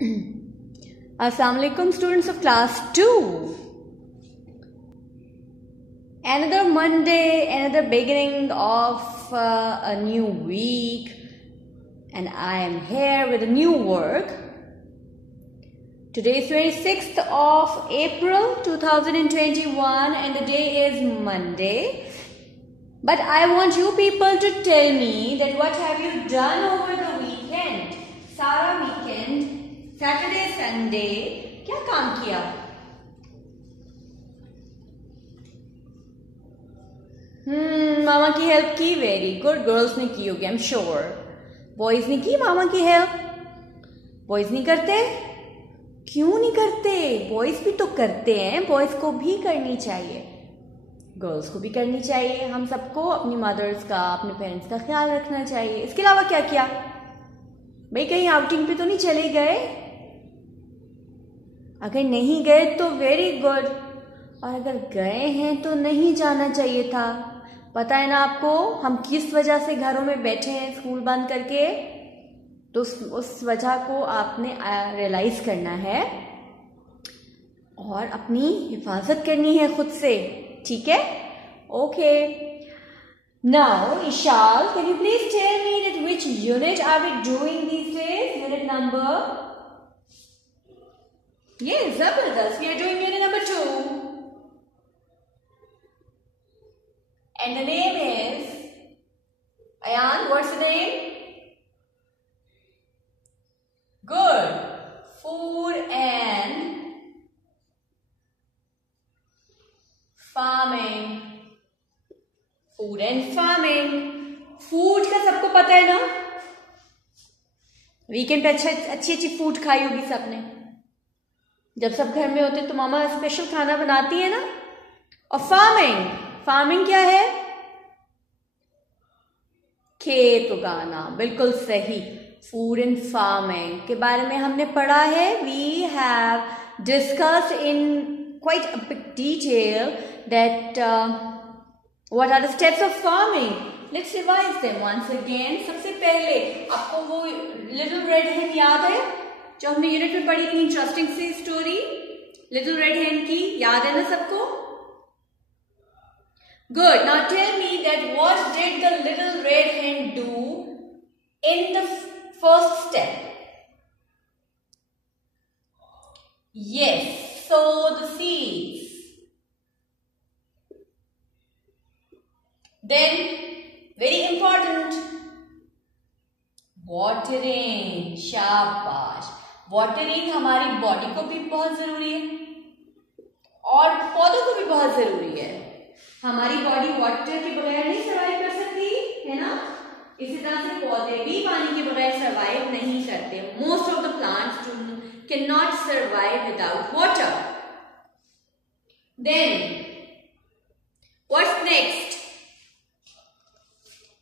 Assalamu alaikum students of class 2. Another Monday, another beginning of a new week, and I am here with a new work. Today is 26th of April 2021 and the day is Monday. But I want you people to tell me that what have you done over the weekend? सारा weekend, Saturday, Sunday, क्या काम किया? मामा की help की. Very good. Girls ने की होगी, I am sure. Boys ने की मामा की हेल्प? बॉयज नहीं करते? क्यों नहीं करते? बॉयज भी तो करते हैं. बॉयज को भी करनी चाहिए, गर्ल्स को भी करनी चाहिए. हम सबको अपनी मदर्स का, अपने पेरेंट्स का ख्याल रखना चाहिए. इसके अलावा क्या किया भाई? कहीं आउटिंग पे तो नहीं चले गए? अगर नहीं गए तो वेरी गुड, और अगर गए हैं तो नहीं जाना चाहिए था. पता है ना आपको हम किस वजह से घरों में बैठे हैं स्कूल बंद करके? तो उस वजह को आपने रियलाइज करना है और अपनी हिफाजत करनी है खुद से. ठीक है? Okay. Now Ishal, can you please tell me that which unit are we doing these days? Unit number? Yes, Zabardast. We are doing unit number 2. And the name is, Ayan, what's the name? Good. Food and farming. Food and farming. Food का सबको पता है ना? Weekend पे अच्छी food खाई होगी सबने. जब सब घर में होते तो मामा स्पेशल खाना बनाती है ना. और फार्मिंग, फार्मिंग क्या है? खेत उगाना. बिल्कुल सही. फूड एंड फार्मिंग के बारे में हमने पढ़ा है. We have discussed in quite a big detail that what are the steps of farming. Let's revise them once again. सबसे पहले आपको वो लिटिल रेड हेन याद है जो हमने यूनिट में पढ़ी थी? इंटरेस्टिंग सी स्टोरी लिटिल रेड हेन की. याद है ना सबको? Good. Now tell me that what did the little red hen do in the first step? Yes, so the seeds. Then very important, watering. शाबाश. वाटरिंग हमारी बॉडी को भी बहुत जरूरी है और पौधों को भी बहुत जरूरी है. हमारी बॉडी वाटर के बगैर नहीं सर्वाइव कर सकती है ना. इसी तरह से पौधे भी पानी के बगैर सर्वाइव नहीं करते. Most of the plants can not survive without water. Then what's next?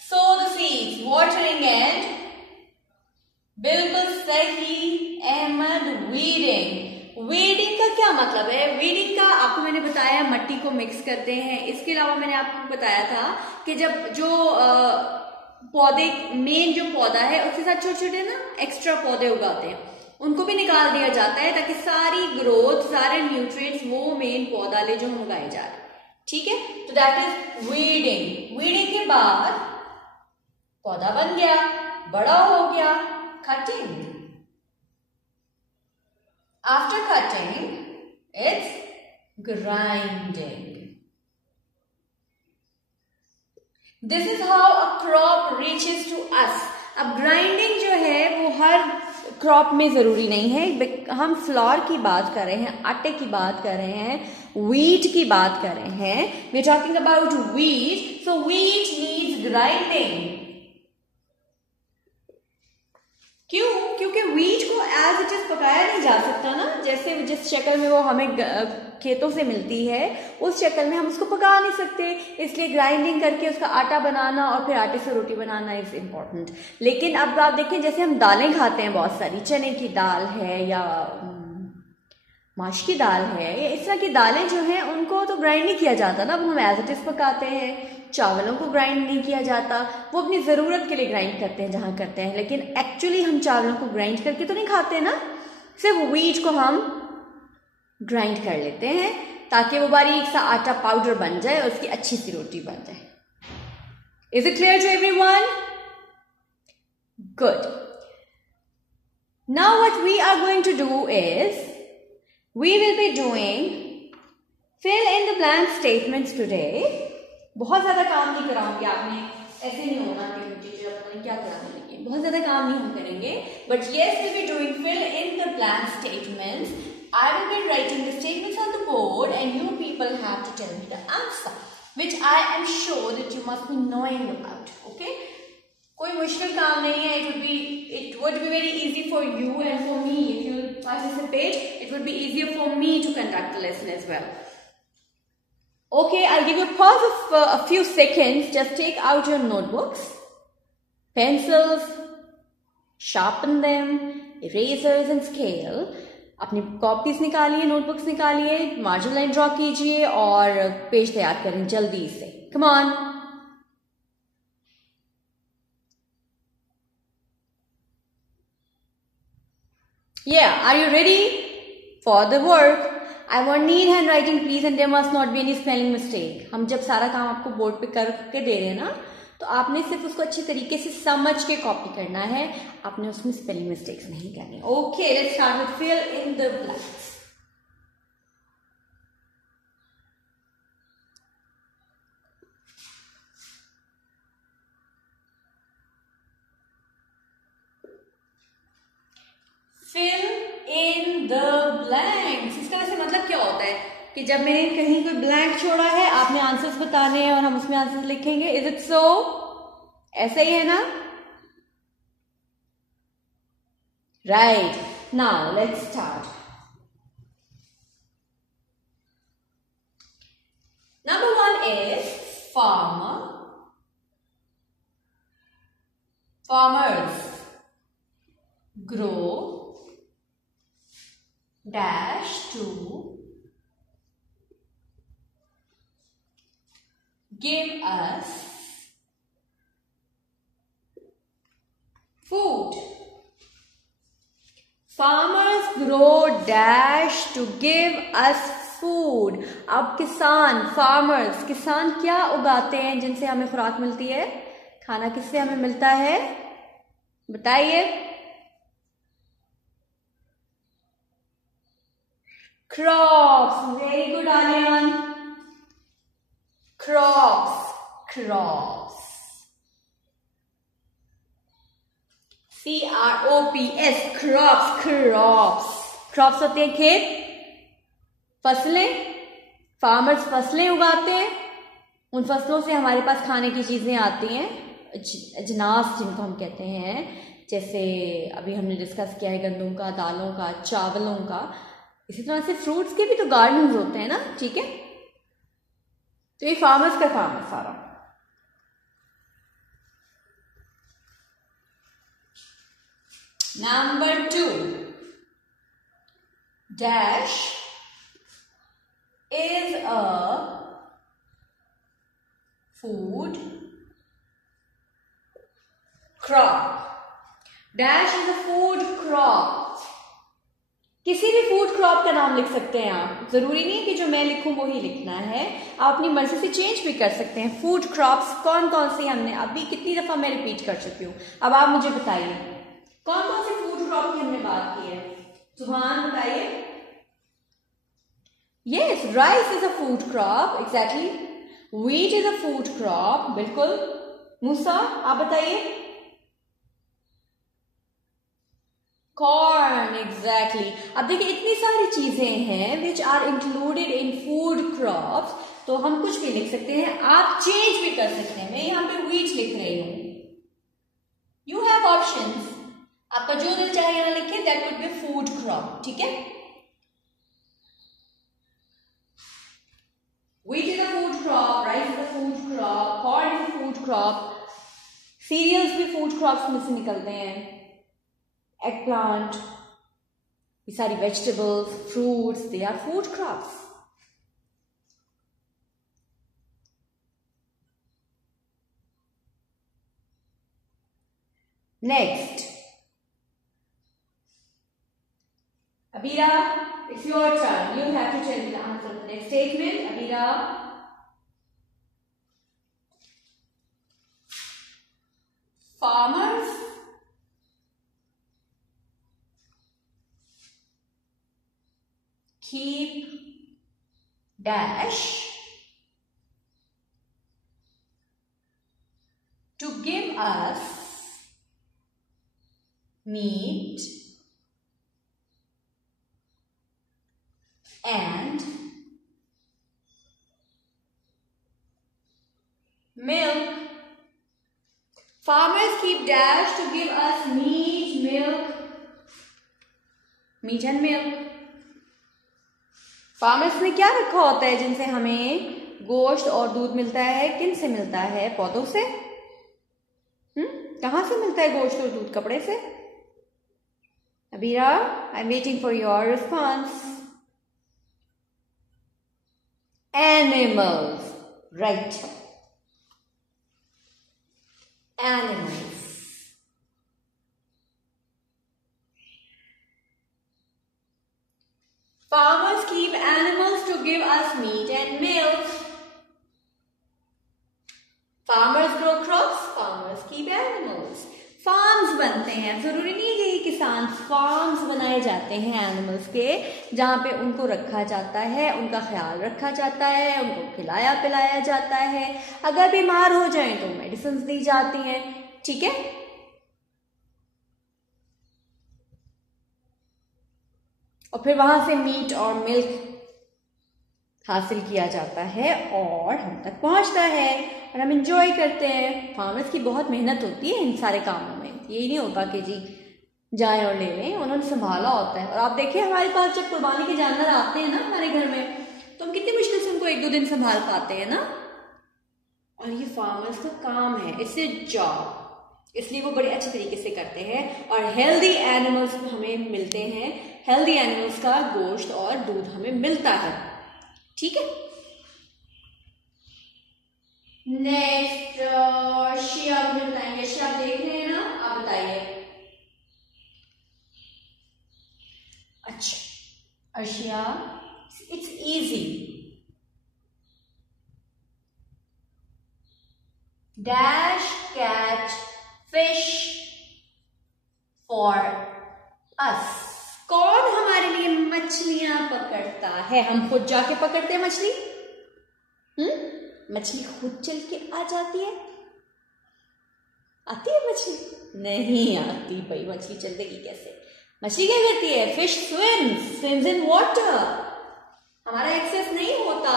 So the seeds, watering and बिल्कुल सही अहमद, वीडिंग. वीडिंग का क्या मतलब है? वीडिंग का आपको मैंने बताया मट्टी को मिक्स करते हैं. इसके अलावा मैंने आपको बताया था कि जब जो पौधे, मेन जो पौधा है उसके साथ छोटे छोटे ना एक्स्ट्रा पौधे उगाते हैं, उनको भी निकाल दिया जाता है ताकि सारी ग्रोथ, सारे न्यूट्रिएंट्स वो मेन पौधा ले जो हम उगाए जा रहे हैं. ठीक है? तो दैट इज वीडिंग. वीडिंग के बाद पौधा बन गया, बड़ा हो गया. Cutting. After cutting, it's grinding. This is how a crop reaches to us. अब grinding जो है वो हर क्रॉप में जरूरी नहीं है. हम फ्लोर की बात कर रहे हैं, आटे की बात कर रहे हैं, wheat की बात कर रहे हैं. We are talking about wheat. So wheat needs grinding. क्यों? क्योंकि व्हीट को एज इट इज पकाया नहीं जा सकता ना. जैसे जिस शक्ल में वो हमें खेतों से मिलती है उस शक्ल में हम उसको पका नहीं सकते. इसलिए ग्राइंडिंग करके उसका आटा बनाना और फिर आटे से रोटी बनाना इज इम्पोर्टेंट. लेकिन अब आप देखें, जैसे हम दालें खाते हैं बहुत सारी, चने की दाल है या माश की दाल है या इस तरह की दालें जो हैं उनको तो ग्राइंड नहीं किया जाता ना. अब हम एज इट इज पकाते हैं. चावलों को ग्राइंड नहीं किया जाता, वो अपनी ज़रूरत के लिए ग्राइंड करते हैं जहाँ करते हैं. लेकिन एक्चुअली हम चावलों को ग्राइंड करके तो नहीं खाते ना. सिर्फ व्हीट को हम ग्राइंड कर लेते हैं ताकि वो बारीक सा आटा पाउडर बन जाए और उसकी अच्छी सी रोटी बन जाए. Is it clear to everyone? Good. Now what we are going to do is, we will be doing fill in the blank statements today. बहुत ज़्यादा काम नहीं कराऊंगी आपने, ऐसे नहीं होगा कि टीचर पता नहीं क्या कराने लगे, बहुत ज़्यादा काम नहीं हम करेंगे. But yes, we'll be doing fill in the blank statements. I will be writing the statements on the board and you people have to tell me the answer, which I am sure that you must be knowing about. Okay? कोई मुश्किल काम नहीं है. It would be very easy for you and for me if you participate. It would be easier for me to conduct the lesson as well. Okay, I'll give you a pause of a few seconds. Just take out your notebooks, pencils, sharpen them, erasers and scale. अपनी copies निकालिए, notebooks निकालिए, margin line draw कीजिए और page तैयार करें जल्दी से. Come on. Yeah, are you ready for the work? I won't need handwriting please and there must not be any spelling mistake. हम जब सारा काम आपको बोर्ड पे करके दे रहे हैं ना, तो आपने सिर्फ उसको अच्छे तरीके से समझ के कॉपी करना है, आपने उसमें स्पेलिंग मिस्टेक्स नहीं करनी. Okay, let's start with fill in the blanks. Fill in the blanks. इसका वैसे मतलब क्या होता है कि जब मैंने कहीं कोई ब्लैंक छोड़ा है, आपने आंसर्स बताने हैं और हम उसमें आंसर्स लिखेंगे. Is it so? ऐसा ही है ना? Right. Now let's start. Number 1 is farmer, farmers grow dash to give us food. Farmers grow dash to give us food. अब किसान, farmers, किसान क्या उगाते हैं जिनसे हमें खुराक मिलती है? खाना किससे हमें मिलता है? बताइए. Crops. Very good, Aryan. Crops. Crops. CROPS. Crops. Crops. Crops होते हैं खेत, फसलें. फार्मर्स फसलें उगाते हैं, उन फसलों से हमारे पास खाने की चीजें आती हैं, अजनास जिनको हम कहते हैं. जैसे अभी हमने डिस्कस किया है गंदम का, दालों का, चावलों का. इसी तरह से फ्रूट्स के भी तो गार्डन्स होते हैं ना. ठीक है, तो ये फार्मर्स का काम है सारा. Number 2 dash is a food crop. Dash is a food crop. किसी भी फूड क्रॉप का नाम लिख सकते हैं आप. जरूरी नहीं कि जो मैं लिखूं वो ही लिखना है, आप अपनी मर्जी से चेंज भी कर सकते हैं. फूड क्रॉप्स कौन कौन से हमने अभी कितनी दफा मैं रिपीट कर चुकी हूं. अब आप मुझे बताइए कौन कौन से फूड क्रॉप की हमने बात की है. सुभान बताइए. Yes, rice is a food crop. Exactly. Wheat is a food crop. बिल्कुल. मूसा आप बताइए. Corn. Exactly. अब देखिए इतनी सारी चीजें हैं which are included in food crops. तो हम कुछ भी लिख सकते हैं, आप चेंज भी कर सकते हैं. मैं यहाँ पे wheat लिख रही हूँ. You have options. आपका जो दिल चाहे यहाँ लिखे. That could be food crop. ठीक है. Wheat is a food crop, rice is a food crop, corn is a food crop, cereals भी food crops में से निकलते हैं. Eggplant, ये सारी vegetables, fruits, they are food crops. Next, Abira, it's your turn. You have to tell me the answer to the next statement. Abira. Farmers keep dash to give us meat and milk. Farmers keep dash to give us meat, and milk. Farmers ने क्या रखा होता है जिनसे हमें गोश्त और दूध मिलता है? किन से मिलता है? पौधों से। कहां से मिलता है गोश्त और दूध? कपड़े से। Abira, I am waiting for your response. Animals, right, animals. Farmers keep animals to give us meat and milk. Farmers grow crops, farmers keep animals. Farms बनते हैं, जरूरी नहीं है कि किसान, फार्म्स बनाए जाते हैं एनिमल्स के, जहां पे उनको रखा जाता है, उनका ख्याल रखा जाता है, उनको खिलाया पिलाया जाता है, अगर बीमार हो जाएं तो मेडिसिन दी जाती हैं। ठीक है, और फिर वहां से मीट और मिल्क हासिल किया जाता है और हम तक पहुंचता है और हम एंजॉय करते हैं। फार्मर्स की बहुत मेहनत होती है इन सारे कामों में, यही नहीं होता कि जी जाएं और ले लें, उन्होंने संभाला होता है। और आप देखिए हमारे पास जब कुर्बानी के जानवर आते हैं ना हमारे घर में, तो हम कितनी मुश्किल से उनको 1-2 दिन संभाल पाते हैं ना, और ये फार्मर्स का काम है, इससे जॉब, इसलिए वो बड़े अच्छे तरीके से करते हैं। और हेल्दी एनिमल्स हमें मिलते हैं, हेल्दी एनिमल्स का गोश्त और दूध हमें मिलता है। ठीक है, नेक्स्ट शिया मुझे बताएंगे। शिया आप देख रहे हैं ना, आप बताइए। अच्छा Arshia, it's easy. Dash catch fish for us. कौन हमारे लिए मछलियां पकड़ता है? हम खुद जाके पकड़ते हैं मछली? मछली खुद चल के आ जाती है? आती है मछली? नहीं आती भाई, मछली चलती कैसे? मछली क्या करती है? Fish swims in water. हमारा एक्सेस नहीं होता,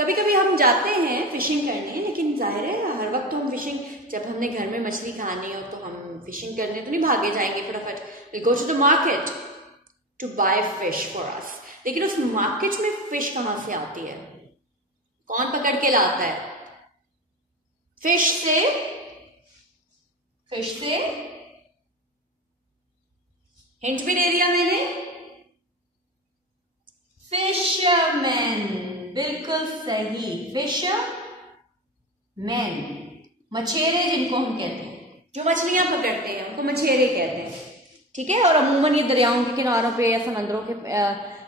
कभी कभी हम जाते हैं फिशिंग करने, लेकिन जाहिर है हर वक्त तो हम फिशिंग, जब हमने घर में मछली खानी हो तो हम फिशिंग करने तो नहीं भागे जाएंगे फटाफट। Will go to the market to buy fish for us. लेकिन उस मार्केट में फिश कहां से आती है? कौन पकड़ के लाता है? फिश से हिंट भी दे दिया मैंने, फिशरमैन, बिल्कुल सही, फिशरमैन, मछेरे जिनको हम कहते हैं, जो मछलियां पकड़ते हैं उनको मछेरे कहते हैं। ठीक है, और अमूमन ये दरियाओं के किनारों पे या समंदरों के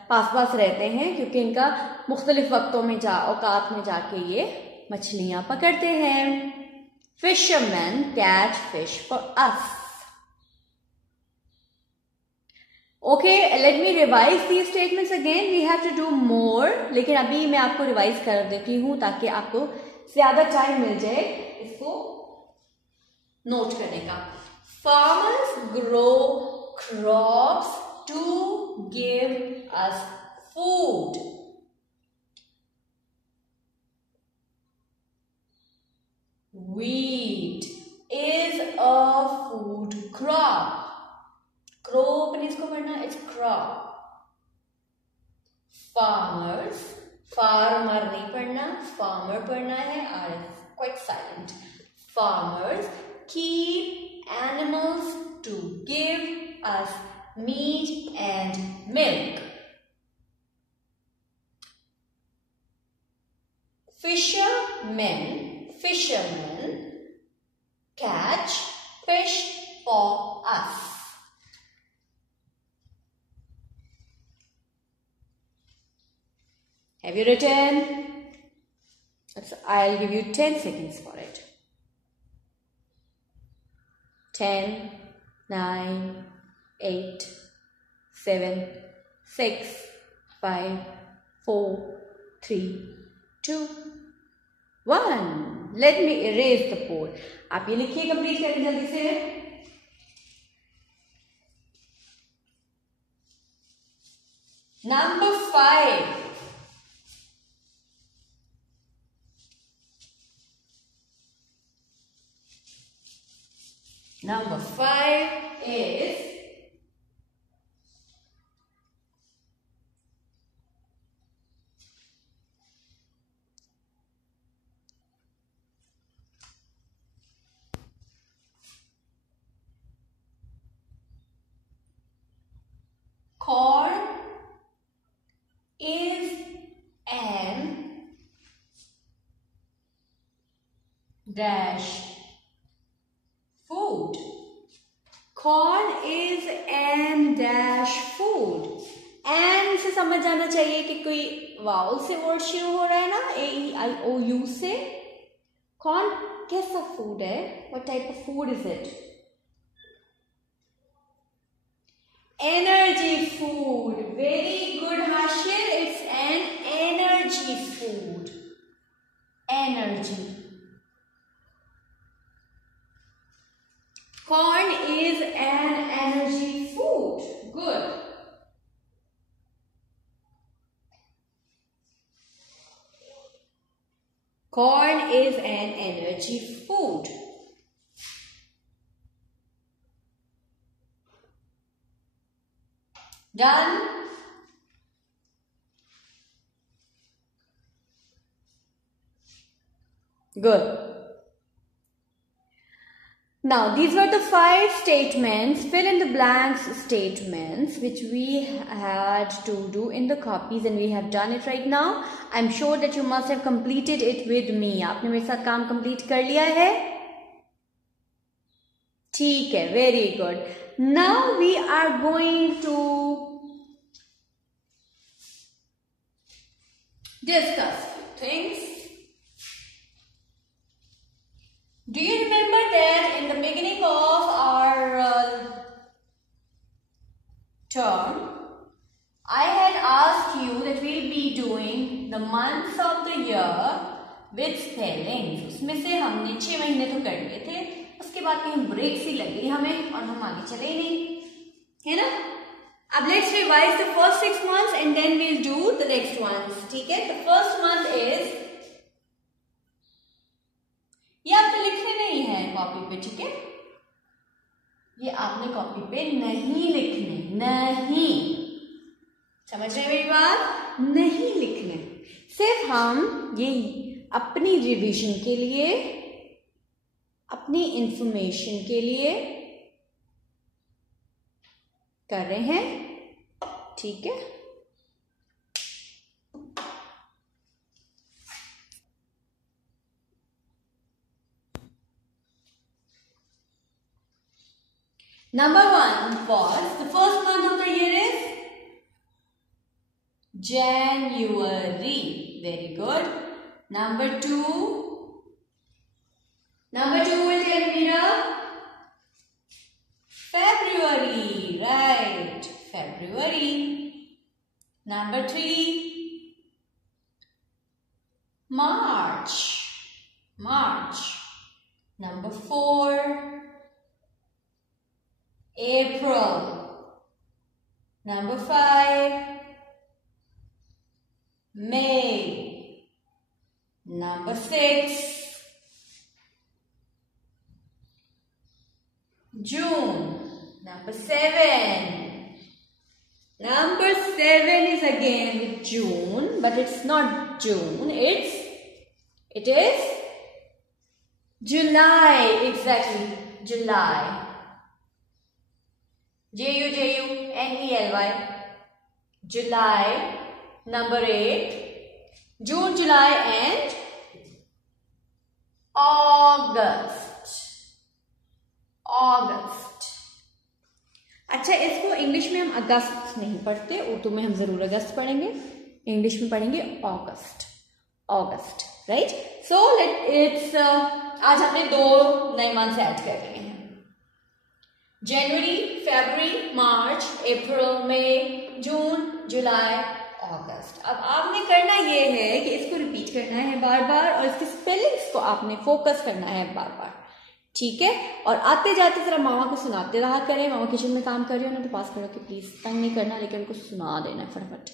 पास रहते हैं, क्योंकि इनका मुख्तलिफ वक्तों में औकात में जाके ये मछलियां पकड़ते हैं। Fisherman catch fish for us. Okay, let me revise these statements again, we have to do more, लेकिन अभी मैं आपको रिवाइज कर देती हूं ताकि आपको ज्यादा टाइम मिल जाए इसको नोट करने का। Farmers grow crops to give us food. Wheat is a food crop. Crop नहीं इसको पढ़ना, it's crop. Farmers, farmer नहीं पढ़ना, farmer पढ़ना है, R is quite silent. Farmers keep animals to give us meat and milk. Fishermen catch fish for us. Have you written? I'll give you 10 seconds for it. 10, 9, 8, 7, 6, 5, 4, 3, 2, 1. Let me erase the board. आप ये लिखिए complete करके जल्दी से. Number 5. Number 5 is corn is an dash food. Corn is an dash food. An से समझ जाना चाहिए कि कोई वाउल से वर्ड शुरू हो रहा है ना, AEIOU से. कॉर्न कैसा फूड है? What type of food is it? Energy food. Very good, Hashir. It's an energy food. Energy. Corn is an energy food. Good. Corn is an energy food. Done? Good. Now, these were the 5 statements, fill in the blanks statements, which we had to do in the copies, and we have done it right now. I'm sure that you must have completed it with me. आपने मेरे साथ काम complete कर लिया है? ठीक है, very good. Now we are going to discuss things. Do you remember that in the beginning of our term, I had asked you that we'll be doing the months of the year with spellings. उसमें से हमने 6 महीने तो कर लिए थे, उसके बाद कहीं ब्रेक सी लगी हमें और हम आगे चले ही नहीं, है ना? अब let's revise the first 6 months and then we'll do the next ones. ठीक है? The first month is, ये आपको लिखने नहीं है कॉपी पे, ठीक है? ये आपने कॉपी पे नहीं लिखने, नहीं, समझ रहे हैं मेरी बात? नहीं लिखने, सिर्फ हम ये अपनी रिवीजन के लिए, अपनी इंफॉर्मेशन के लिए कर रहे हैं, ठीक है? Number 1 was, the first month of the year is January. Very good. Number 2 will tell me February. Right. February. Number 3, March. Number 4, April. Number 5, May. Number 6, June. Number 7. Number 7 is again with June, but it's not June. It is July. Exactly, July. J-U-N-E-L-Y. July. Number 8, June, July and August. अच्छा, इसको English में हम अगस्त नहीं पढ़ते, उर्दू में हम जरूर अगस्त पढ़ेंगे. इंग्लिश में पढ़ेंगे अगस्त, अगस्त, राइट। सो इट्स आज हमने 2 नए मंथ्स ऐड कर लिए हैं, जनवरी, फरवरी, मार्च, अप्रैल, मई, जून, जुलाई, अगस्त। अब आपने करना ये है कि इसको रिपीट करना है बार बार और इसकी स्पेलिंग्स को आपने फोकस करना है बार बार, ठीक है। और आते जाते जरा मामा को सुनाते रहा करें। मामा किचन में काम कर रहे हो ना तो पास करो कि प्लीज तंग नहीं करना, लेकिन उनको सुना देना फटाफट,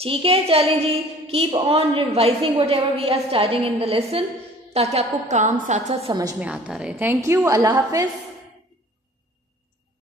ठीक है। चलें जी, keep on revising whatever we are starting in the lesson, ताकि आपको काम साथ साथ समझ में आता रहे। थैंक यू, अल्लाह हाफिज।